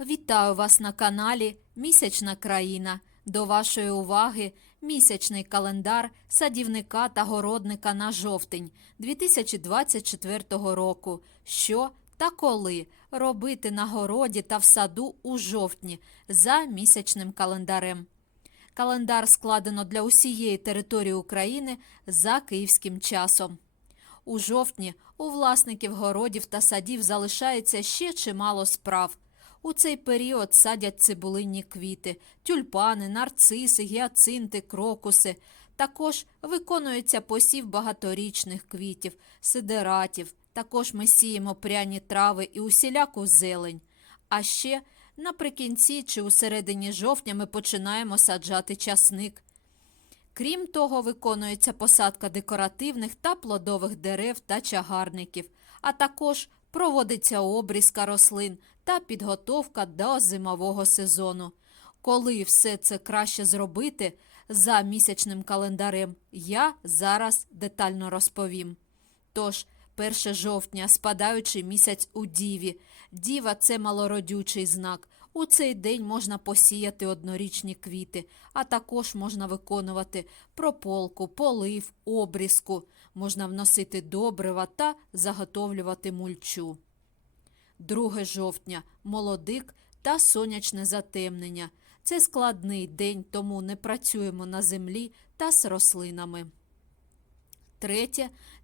Вітаю вас на каналі Місячна країна. До вашої уваги місячний календар садівника та городника на жовтень 2024 року. Що та коли робити на городі та в саду у жовтні за місячним календарем. Календар складено для усієї території України за київським часом. У жовтні у власників городів та садів залишається ще чимало справ. У цей період садять цибулинні квіти, тюльпани, нарциси, гіацинти, крокуси. Також виконується посів багаторічних квітів, сидератів. Також ми сіємо пряні трави і усіляку зелень. А ще наприкінці чи у середині жовтня ми починаємо саджати часник. Крім того, виконується посадка декоративних та плодових дерев та чагарників, а також проводиться обрізка рослин та підготовка до зимового сезону. Коли все це краще зробити за місячним календарем, я зараз детально розповім. Тож, 1 жовтня, спадаючий місяць у Діві. Діва це малородючий знак. У цей день можна посіяти однорічні квіти, а також можна виконувати прополку, полив, обрізку, можна вносити добрива та заготовлювати мульчу. 2 жовтня молодик та сонячне затемнення. Це складний день, тому не працюємо на землі та з рослинами. 3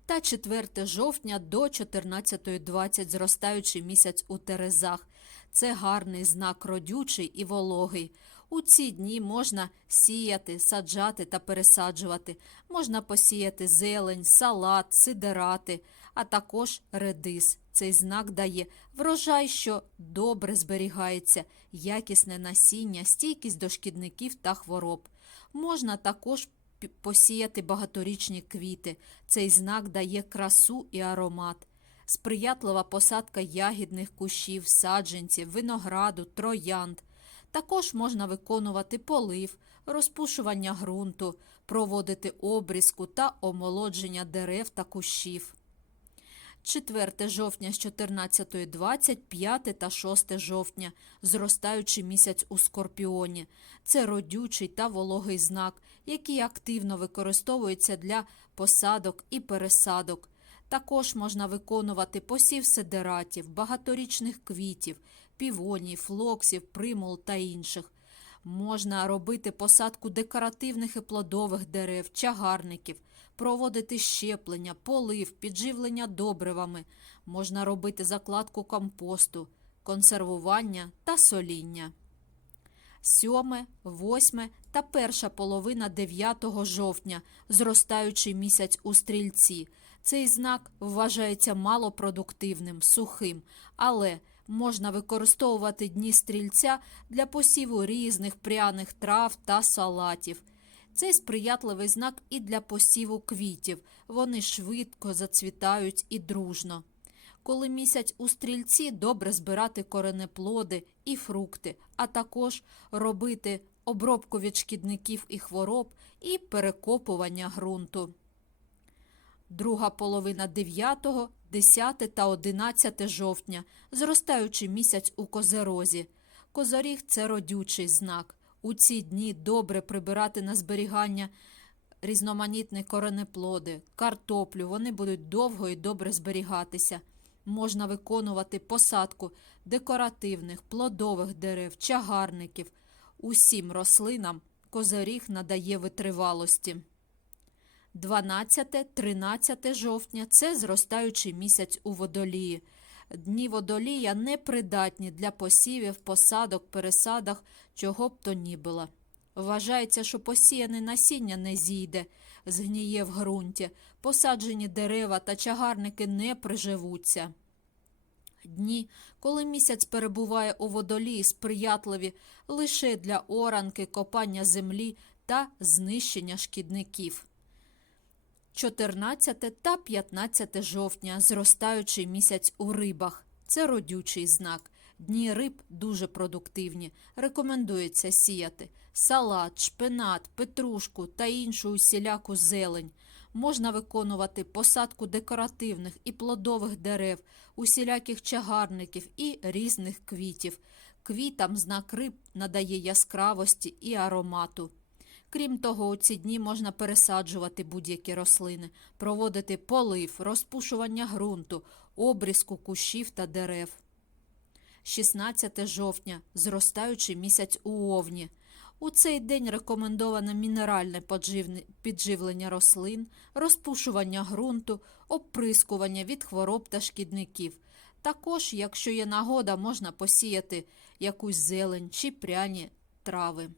та 4 жовтня до 14.20 зростаючий місяць у Терезах. Це гарний знак родючий і вологий. У ці дні можна сіяти, саджати та пересаджувати. Можна посіяти зелень, салат, сидерати, а також редис. Цей знак дає врожай, що добре зберігається, якісне насіння, стійкість до шкідників та хвороб. Можна також посіяти багаторічні квіти. Цей знак дає красу і аромат. Сприятлива посадка ягідних кущів, саджанців, винограду, троянд. Також можна виконувати полив, розпушування ґрунту, проводити обрізку та омолодження дерев та кущів. 4 жовтня з 14.20, 5 та 6 жовтня, зростаючий місяць у Скорпіоні. Це родючий та вологий знак, який активно використовується для посадок і пересадок. Також можна виконувати посів сидератів, багаторічних квітів, півоній, флоксів, примул та інших. Можна робити посадку декоративних і плодових дерев, чагарників, проводити щеплення, полив, підживлення добривами. Можна робити закладку компосту, консервування та соління. 7, 8 та перша половина 9 жовтня, зростаючий місяць у стрільці. Цей знак вважається малопродуктивним, сухим, але можна використовувати дні стрільця для посіву різних пряних трав та салатів. Цей сприятливий знак і для посіву квітів. Вони швидко зацвітають і дружно. Коли місяць у стрільці, добре збирати коренеплоди і фрукти, а також робити обробку від шкідників і хвороб і перекопування ґрунту. Друга половина 9, 10 та 11 жовтня, зростаючий місяць у козерозі. Козоріг це родючий знак. У ці дні добре прибирати на зберігання різноманітні коренеплоди, картоплю. Вони будуть довго і добре зберігатися. Можна виконувати посадку декоративних, плодових дерев, чагарників. Усім рослинам козоріг надає витривалості. 12-13 жовтня це зростаючий місяць у водолії. Дні водолія непридатні для посівів, посадок, пересадах, чого б то ні було. Вважається, що посіяне насіння не зійде, згніє в ґрунті, посаджені дерева та чагарники не приживуться. Дні, коли місяць перебуває у водолії, сприятливі лише для оранки, копання землі та знищення шкідників. 14 та 15 жовтня зростаючий місяць у рибах. Це родючий знак. Дні риб дуже продуктивні. Рекомендується сіяти салат, шпинат, петрушку та іншу усіляку зелень. можна виконувати посадку декоративних і плодових дерев, усіляких чагарників і різних квітів. Квітам знак риб надає яскравості і аромату. Крім того, у ці дні можна пересаджувати будь-які рослини, проводити полив, розпушування ґрунту, обрізку кущів та дерев. 16 жовтня зростаючий місяць у Овні. У цей день рекомендовано мінеральне підживлення рослин, розпушування ґрунту, оприскування від хвороб та шкідників. Також, якщо є нагода, можна посіяти якусь зелень чи пряні трави.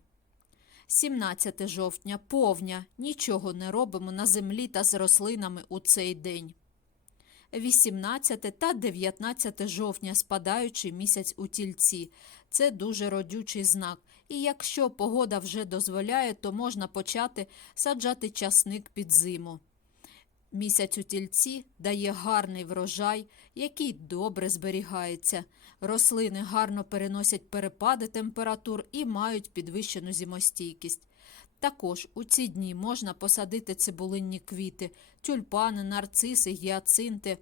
17 жовтня повня. Нічого не робимо на землі та з рослинами у цей день. 18 та 19 жовтня спадаючий місяць у тільці. Це дуже родючий знак. І якщо погода вже дозволяє, то можна почати саджати часник під зиму. Місяць у тільці дає гарний врожай, який добре зберігається. Рослини гарно переносять перепади температур і мають підвищену зимостійкість. Також у ці дні можна посадити цибулинні квіти, тюльпани, нарциси, гіацинти.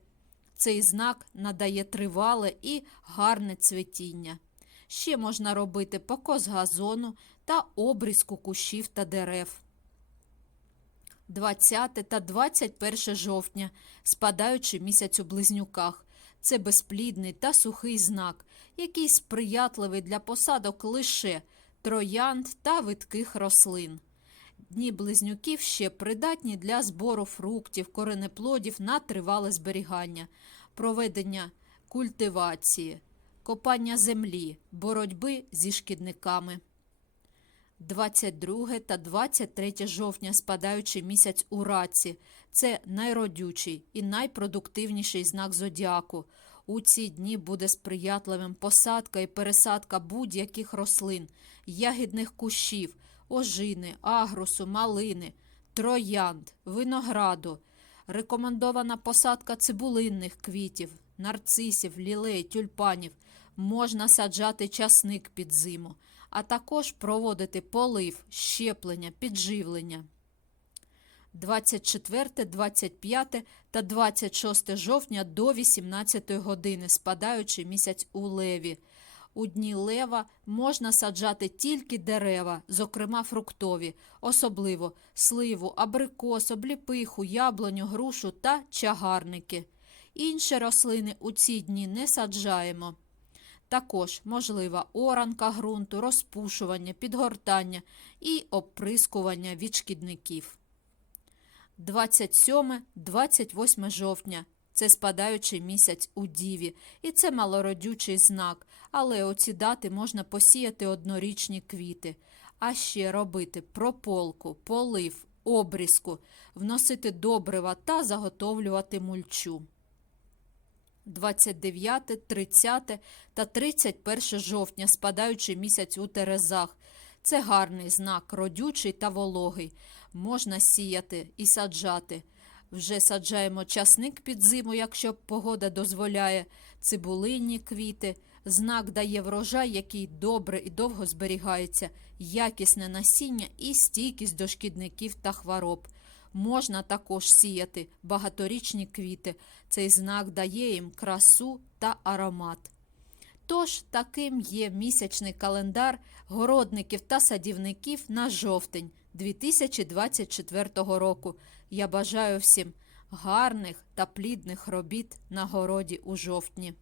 Цей знак надає тривале і гарне цвітіння. Ще можна робити покос газону та обрізку кущів та дерев. 20 та 21 жовтня, спадаючи місяць у близнюках. Це безплідний та сухий знак, який сприятливий для посадок лише троянд та видких рослин. Дні близнюків ще придатні для збору фруктів, коренеплодів на тривале зберігання, проведення культивації, копання землі, боротьби зі шкідниками. 22 та 23 жовтня спадаючий місяць у раці. Це найродючий і найпродуктивніший знак зодіаку. У ці дні буде сприятливим посадка і пересадка будь-яких рослин, ягідних кущів, ожини, агрусу, малини, троянд, винограду. Рекомендована посадка цибулинних квітів, нарцисів, лілей, тюльпанів. Можна саджати часник під зиму, а також проводити полив, щеплення, підживлення. 24, 25 та 26 жовтня до 18 години, спадаючи місяць у леві. У дні лева можна саджати тільки дерева, зокрема фруктові, особливо сливу, абрикос, обліпиху, яблуню, грушу та чагарники. Інші рослини у ці дні не саджаємо. Також можлива оранка ґрунту, розпушування, підгортання і оприскування від шкідників. 27-28 жовтня це спадаючий місяць у Діві, і це малородючий знак, але у ці дати можна посіяти однорічні квіти, а ще робити прополку, полив, обрізку, вносити добрива та заготовлювати мульчу. 29, 30 та 31 жовтня, спадаючий місяць у Терезах. Це гарний знак, родючий та вологий. Можна сіяти і саджати. Вже саджаємо часник під зиму, якщо погода дозволяє, цибулинні квіти. Знак дає врожай, який добре і довго зберігається, якісне насіння і стійкість до шкідників та хвороб. Можна також сіяти багаторічні квіти. Цей знак дає їм красу та аромат. Тож таким є місячний календар городників та садівників на жовтень 2024 року. Я бажаю всім гарних та плідних робіт на городі у жовтні.